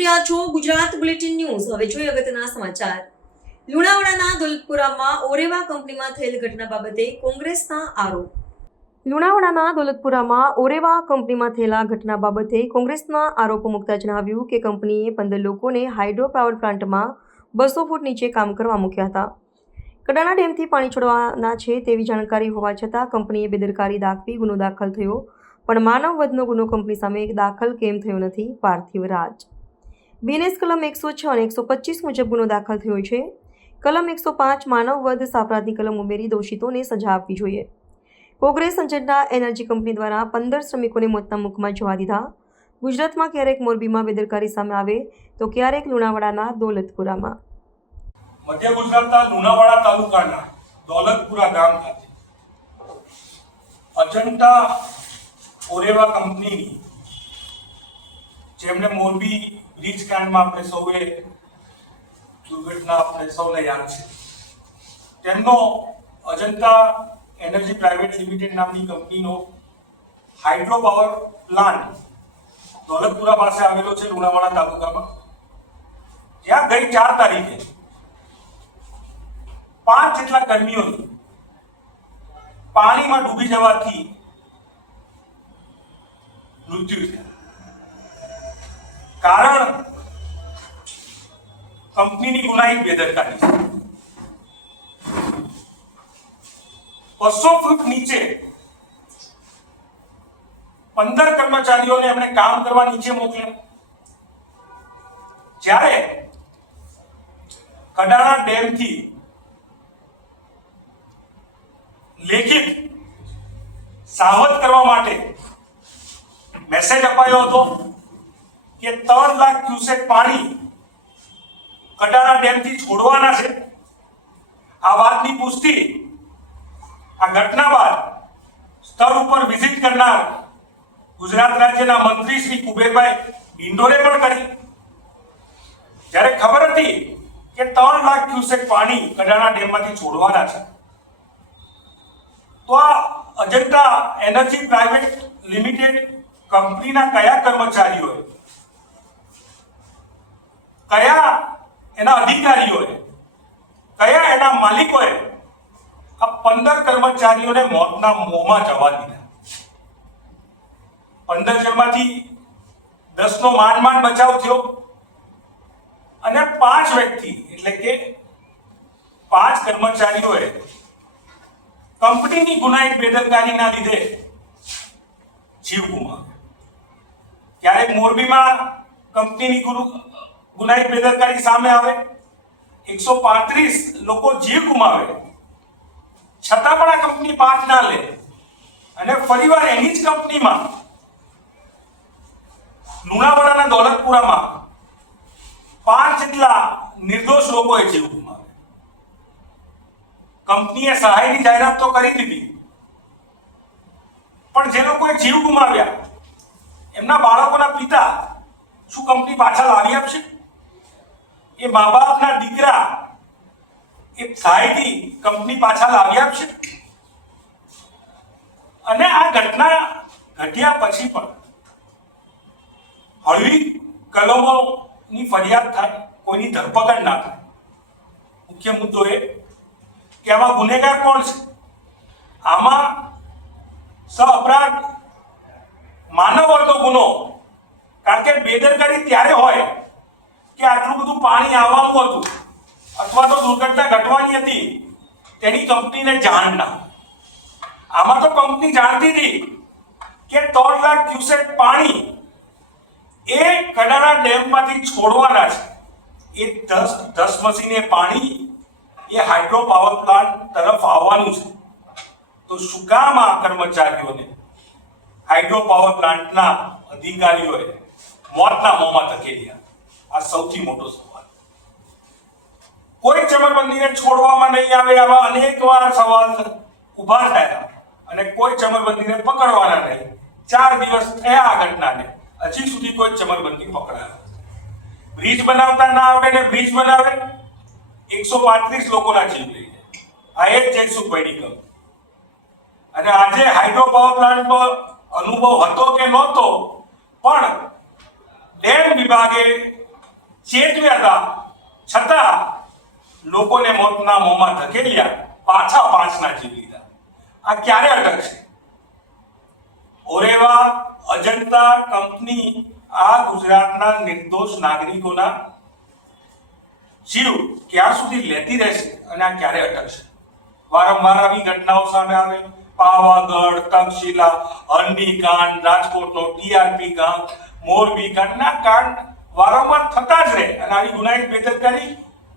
રહ્યા છો Gujarat bulletin news. હવે જોઈએ અગત્યના સમાચાર. લુણાવાડાના દોલતપુરામાં ઓરેવા કંપનીમાં થયેલ ઘટના બાબતે કોંગ્રેસના આરોપ. લુણાવાડાના દોલતપુરામાં ઓરેવા કંપનીમાં થયેલા ઘટના બાબતે કોંગ્રેસના આરોપો મૂકતા જણાવ્યું કે કંપનીએ પંદર લોકોને હાઇડ્રો પાવર પ્લાન્ટમાં બસો ફૂટ નીચે કામ કરવા મૂક્યા હતા. કડાણા ડેમથી પાણી છોડવાના છે તેવી જાણકારી હોવા છતાં કંપનીએ બેદરકારી દાખવી ગુનો દાખલ થયો, પણ માનવ વધનો ગુનો કંપની સામે દાખલ કેમ થયો નથી, પાર્થિવ રાજ. બીએનએસ કલમ એકસો છ અને એકસો પચીસ મુજબ ગુનો દાખલ થયો છે. કલમ એકસો પાંચ માનવ વધ સાપરાધની કલમ ઉમેરી દોષિતોને સજા આપવી જોઈએ. કોંગ્રેસ એજન્ડા એનર્જી કંપની દ્વારા પંદર શ્રમિકોને મોતના મુખમાં જવા દીધા. ગુજરાતમાં ક્યારેક મોરબીમાં બેદરકારી સામે આવે, તો ક્યારેક લુણાવાડાના દોલતપુરામાં. મધ્ય ગુજરાતના લુણાવાડા તાલુકાના દોલતપુરા ગામ ખાતે અજંટા ઓરેવા કંપનીની જેમણે મોરબી બ્રિજ આપણે સૌએ દુર્ઘટના આપણે સૌને યાદ છે. તેમનો અજંતા એનર્જી પ્રાઇવેટ લિમિટેડ નામની કંપનીનો હાઇડ્રો પાવર પ્લાન્ટ દોલતપુરા પાસે આવેલો છે લુણાવાડા તાલુકામાં. જ્યાં ગઈ ચાર તારીખે પાંચ જેટલા કર્મીઓની પાણીમાં ડૂબી જવાથી મૃત્યુ થયા. કારણ કંપનીની ગુનાહિત બેદરકારી છે. બસો ફૂટ નીચે પંદર કર્મચારીઓને એમણે કામ કરવા નીચે મોકલ્યા. જ્યારે કડાણા ડેમથી લેખિત સાવધ કરવા માટે મેસેજ અપાયો હતો કે ત્રણ લાખ ક્યુસેક પાણી કડાણા ડેમથી છોડવાના છે. આ વાતની પુષ્ટિ આ ઘટના બાદ સ્થળ ઉપર વિઝિટ કરનાર ગુજરાત રાજ્યના મંત્રી શ્રી કુબેરભાઈ ઇન્ડોરે પણ કરી. જ્યારે ખબર હતી કે ત્રણ લાખ ક્યુસેક પાણી કડાણા ડેમમાંથી છોડવાના છે. તો આ અજંતા એનર્જી પ્રાઇવેટ લિમિટેડ કંપનીના કયા કર્મચારીઓએ કયા એના અધિકારીઓએ, કયા એના માલિકોએ આ પંદર કર્મચારીઓને મોતના મોંમાં જવા દીધા? પંદર જણમાંથી દસનો માંડ માંડ બચાવ થયો અને પાંચ વ્યક્તિ, એટલે કે પાંચ કર્મચારીઓએ કંપનીની ગુનાહિત બેદરકારીના લીધે જીવ ગુમાવ્યો. ક્યારેક મોરબીમાં કંપનીની ગુરુ- ગુનાહિત બેદરકારી સામે આવે. એકસો પાંત્રીસ લોકો જીવ ગુમાવે. છતાં પણ આ કંપની પાંચ ના લે. અને ફરીવાર એની જ કંપનીમાં, લુણાવાડાના દોલતપુરામાં પાંચ જેટલા નિર્દોષ લોકોએ જીવ ગુમાવે કંપનીએ સહાયની જાહેરાત તો કરી દીધી. પણ જે લોકોએ જીવ ગુમાવ્યા, એમના બાળકોના પિતા શું કંપની પાછા લાવી આપશે? એ મા બાપના દીકરા એ સહાયથી કંપની પાછા લાવી આપશે. અને આ ઘટના ઘટ્યા પછી પણ હળવી કલમોની ફરિયાદ થાય, કોઈની ધરપકડ ના થાય. મુખ્ય મુદ્દો એ કે આમાં ગુનેગાર કોણ છે? આમાં સ અપરાધ માનવ હતો ગુનો, કારણ કે બેદરકારી ત્યારે હોય કે આટલું બધું પાણી આવવાનું હતું. અથવા તો દુર્ઘટના ઘટવાની હતી. તેની કંપનીને જાણ ના. આમાં તો કંપની જાણતી હતી કે ત્રણ લાખ ક્યુસેક પાણી એ કડાના ડેમમાંથી છોડવાના છે. એ દસ દસ મશીને પાણી એ હાઇડ્રો પાવર પ્લાન્ટ તરફ આવવાનું છે. તો શું કામ આ કર્મચારીઓને? હાઇડ્રો પાવર પ્લાન્ટના અધિકારીઓએ મોતના મોંમાં ધકેલ્યા. આ સૌથી મોટો સવાલ. કોઈ ચમરબંધીને છોડવામાં નહીં આવે આવા અનેક વાર સવાલ ઊભા થયા અને કોઈ ચમરબંધીને પકડવાના નહીં. ચાર દિવસ થયા આ ઘટનાને. હજી સુધી કોઈ ચમરબંધી પકડાયો બ્રિજ બનાવતા ના આવડે ને બ્રિજ બનાવે, એકસો પાંત્રીસ લોકોના જીવ લઈ જાય. આ એ જ જયસુખભાઈની કંપની અને આજે હાઇડ્રો પાવર પ્લાન્ટનો અનુભવ હતો કે નહોતો, પણ ડેમ વિભાગે ચેતવ્યા છતાં લોકોને મોતના મોંમાં ધકેલ્યા, પાછા પાંચના જીવ લીધા. આ ક્યારે અટકશે ઓરેવા અજંતા કંપની આ ગુજરાતના નિર્દોષ નાગરિકોના જીવ ક્યાં સુધી લેતી રહેશે અને આ ક્યારે અટકશે વારંવાર આવી ઘટનાઓ સામે આવે. પાવાગઢ, તક્ષશિલા હરણી કાંડ, રાજકોટનો ટીઆરપી કાંડ મોરબી કાંડના કાંડ વારંવાર થતા જ રહે અને આવી ગુનાહિત બેદરકારી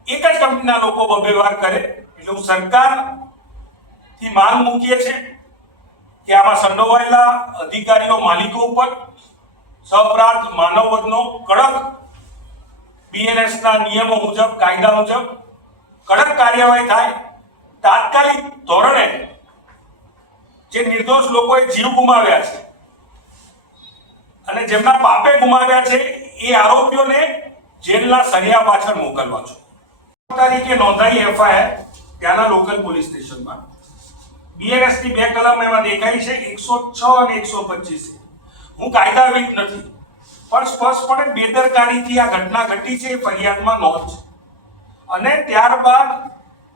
એક જ કંપનીના લોકો વાર કરે. એટલે હું સરકારથી માંગ મૂકીએ છે કે આમાં સંડોવાયેલા અધિકારીઓ માલિકો ઉપર સપરાધ માનવવધનો કડક બીએનએસના નિયમો મુજબ, કાયદા મુજબ કડક કાર્યવાહી થાય. તાત્કાલિક ધોરણે જે નિર્દોષ લોકોએ જીવ ગુમાવ્યા છે અને જેમના પાપે ગુમાવ્યા છે એ આરોપીઓને જેલના સળિયા પાછળ મોકલવા છો. તારીખે નોંધાઈ એફઆઈઆર ત્યાંના લોકલ પોલીસ સ્ટેશનમાં. બીએનએસની બે કલમ એમાં દેખાય છે એકસો છ અને એકસો પચીસ હું કાયદાવિદ નથી, પણ સ્પષ્ટપણે બેદરકારીથી આ ઘટના ઘટી છે એ ફરિયાદમાં નોંધ છે. અને ત્યારબાદ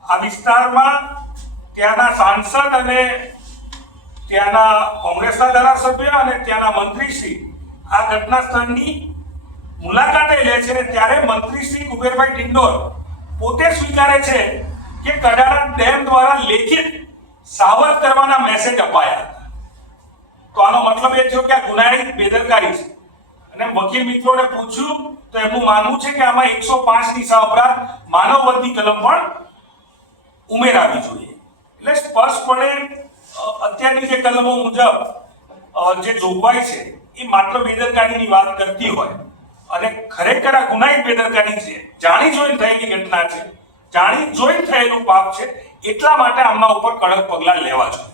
આ વિસ્તારમાં ત્યાંના સાંસદ અને ત્યાંના કોંગ્રેસના ધારાસભ્ય અને ત્યાંના મંત્રીશ્રી આ ઘટના સ્થળની મુલાકાતે લે છે ત્યારે મંત્રીશ્રી કુબેરભાઈ ટિંડોર પોતે સ્વીકારે છે કે કડાણા ડેમ દ્વારા લેખિત સાવધ કરવાના મેસેજ અપાયા હતા. તો આનો મતલબ એ થયો કે આ ગુનાહિત બેદરકારી છે. અને વકીલ મિત્રોને પૂછ્યું, તો એમનું માનવું છે કે આમાં એકસો પાંચની સહઅપરાધ માનવવધની કલમ પણ ઉમેરાવી જોઈએ. એટલે સ્પષ્ટપણે અત્યારની જે કલમો મુજબ જે જોગવાઈ છે, એ માત્ર બેદરકારીની વાત કરતી હોય. અને ખરેખર આ ગુનાહિત બેદરકારી છે. જાણી જોઈને થયેલી ઘટના છે. જાણી જોઈને થયેલું પાપ છે. એટલા માટે આમના ઉપર કડક પગલાં લેવા જોઈએ.